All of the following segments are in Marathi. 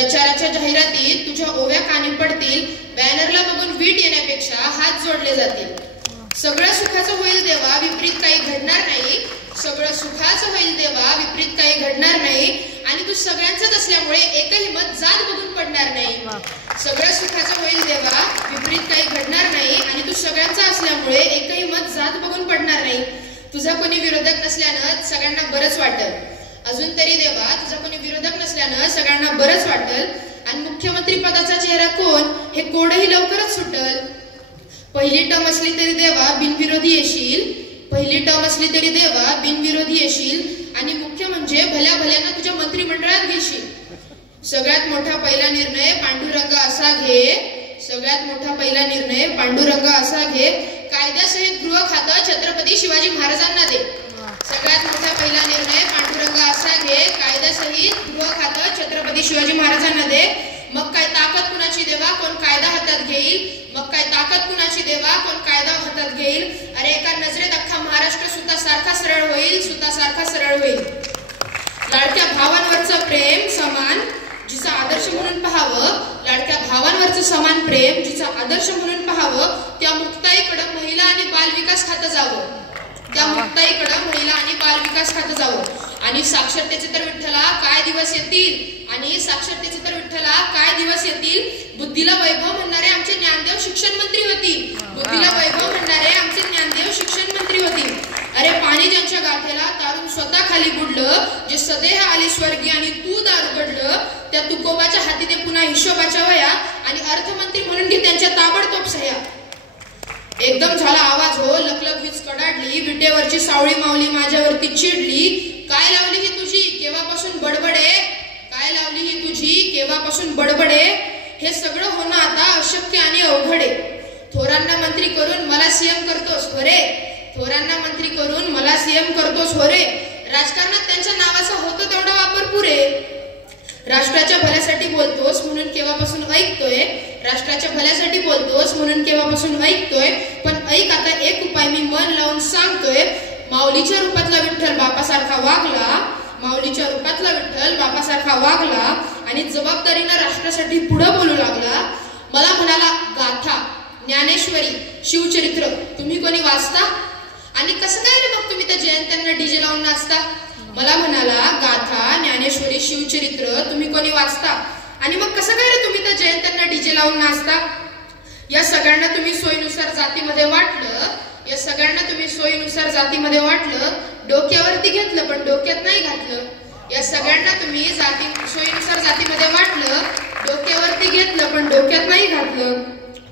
प्रचाराच्या जाहिरातीत तुझ्या ओव्या कानी पडतील, बॅनरला बघून वीट येण्यापेक्षा हात जोडले जातील. सगळं सुखाचं होईल देवा, विपरीत काही घडणार नाही. सगळं सुखाचं होईल देवा, विपरीत काही घडणार नाही. आणि तू सगळ्यांचंच असल्यामुळे एकही मत जात बघून पडणार नाही. सगळं सुखाचं होईल देवा, विपरीत काही घडणार नाही. आणि तू सगळ्यांचा असल्यामुळे एकही मत जात बघून पडणार नाही. तुझा कोणी विरोधक नसल्यानं सगळ्यांना बरंच वाटल. अजून तरी देवा, तुझा कोणी विरोधक नसल्यानं सगळ्यांना बरंच वाटल. आणि मुख्यमंत्री पदाचा चेहरा कोण हे कोडही लवकरच सुटल. पहिली टर्म असली तरी देवा बिनविरोधी येशील. पहिली टर्म असली तरी देवा बिनविरोधी येशील. आणि मुख्य म्हणजे भल्या भल्यांना तुझ्या मंत्रिमंडळात घेशील. सगळ्यात मोठा पहिला निर्णय पांडुरंग असा घे. सगळ्यात मोठा पहिला निर्णय पांडुरंग असा घे. कायद्यासहित गृह खातं छत्रपती शिवाजी महाराजांना दे. सगळ्यात मोठा पहिला निर्णय पांडुरंग असा घे. कायद्यासहित गृह खातं छत्रपती शिवाजी महाराजांना दे. मग काय ताकद कुणाची देवा, कोण कायदा हातात घेईल. मग काय ताकद कुणाची देवा, कोण कायदा हातात घेईल. अरे एका नजरेत अख्खा महाराष्ट्र सुद्धा सारखा सरळ होईल. सुद्धा सारखा सरळ होईल. लाडक्या भावांवरचं प्रेम समान जिचा आदर्श म्हणून पाहावं. लाडक्या भावांवरचं समान प्रेम जिचा आदर्श म्हणून पाहावं. त्या मुक्ताईकडे महिला आणि बालविकास खातं जावं. त्या मुक्ताईकडे महिला आणि बालविकास खातं जावं. आणि साक्षरतेचे तर विठ्ठला काय दिवस येतील. आणि साक्षरतेचे तर विठ्ठला काय दिवस येतील. बुद्धीला वैभव म्हणणारे आमचे ज्ञानदेव शिक्षण मंत्री होतील. बुद्धीला वैभव म्हणणारे आमचे ज्ञानदेव शिक्षण मंत्री होतील. अरे पाणी ज्यांच्या गाठेला तारून स्वतः खाली बुडलं. जे सदेह आले स्वर्गी आणि तू दार उघडलं. त्या तुकोबाच्या हाती ते पुन्हा हिशोबाच्या वया. आणि अर्थमंत्री म्हणून घे त्यांच्या ताबडतोब सह्या. एकदम झाला आवाज हो, लकलक वीज कडाडली. विटेवरची सावळी माऊली माझ्यावरती चिडली. काय लावली ही तुझी केव्हापासून बडबडे. काय लावली ही तुझी केव्हापासून बडबडे. हे सगळं होणं आता अशक्य आणि अवघडे. थोरांना मंत्री करून मला सीएम करतोस होरे. थोरांना मंत्री करून मला सीएम करतोस होरे. राजकारणात त्यांच्या नावाचा होतो तेवढा वापर पुरे. राष्ट्राच्या भल्यासाठी बोलतोस म्हणून केव्हापासून ऐकतोय. राष्ट्राच्या भल्यासाठी बोलतोस म्हणून केव्हापासून ऐकतोय. पण ऐक आता एक उपाय मी मन लावून सांगतोय. माऊलीच्या रूपातला विठ्ठल बापासारखा वागला. माऊलीच्या रूपातला विठ्ठल बापासारखा वागला. आणि जबाबदारीनं राष्ट्रासाठी पुढं बोलू लागला. मला म्हणाला गाथा, ज्ञानेश्वरी, शिवचरित्र तुम्ही कोणी वाचता. आणि कसं काय रे मग तुम्ही त्या जयंत्यांना डीजे लावून नाचता. मला म्हणाला गाथा, ज्ञानेश्वरी, शिवचरित्र तुम्ही कोणी वाचता. आणि मग कसं काय रे तुम्ही त्या जयंत्यांना डीजे लावून नाचता. या सगळ्यांना तुम्ही सोयीनुसार जातीमध्ये वाटलं. या सगळ्यांना तुम्ही सोयीनुसार जातीमध्ये वाटलं. डोक्यावरती घेतलं पण डोक्यात नाही घातलं. या सगळ्यांना तुम्ही सोयीनुसार जातीमध्ये वाटलं. डोक्यावरती घेतलं पण डोक्यात नाही घातलं.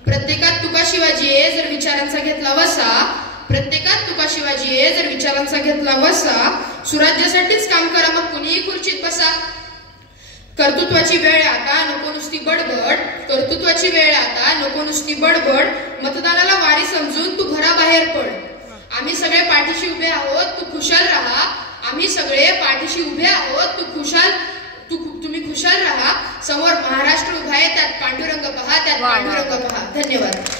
प्रत्येकात तुका शिवाजी आहे जर विचारांचा घेतला वसा. प्रत्येकात तुका शिवाजी आहे जर विचारांचा घेतला वसा. सुराज्यासाठीच काम करा मग कुणीही खुर्चीत बसा. कर्तृत्वाची वेळ आता नको नुसती बडबड. कर्तृत्वाची वेळ आता नको नुसती बडबड. मतदानाला वारी समजून तू घराबाहेर पड. आम्ही सगळे पाठीशी उभे आहोत, तू खुशाल राहा. आम्ही सगळे पाठीशी उभे आहोत, तुम्ही खुशाल राहा. समोर महाराष्ट्र उभा आहे, त्यात पांडुरंग पहा, त्यात पांडुरंग पहा. धन्यवाद.